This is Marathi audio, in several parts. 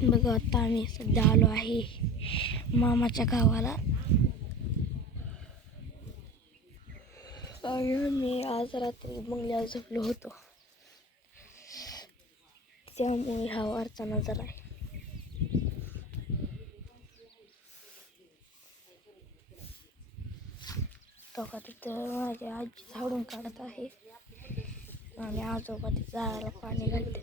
बघा आता आम्ही सध्या आलो आहे मामाच्या गावाला. आणि आम्ही आज रात्री बंगल्यावर झोपलो होतो. त्यामुळे हा वारचा नजर आहे. तो का तिथं माझी आजी झाडून काढत आहे. आणि आजोबा ते झाडाला पाणी घालते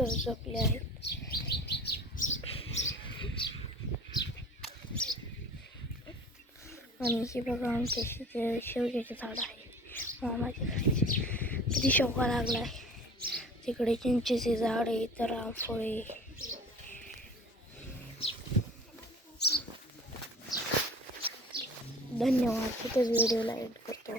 सर झोपले आहेत. आणि हे बघा आमच्या शेती शेवग्याचे झाड आहे. मामाच्या घरचे किती शेवगा लागला आहे तिकडे चिंचेचे झाड आहे तर रामफळे धन्यवाद तिथे व्हिडिओला एड करतो.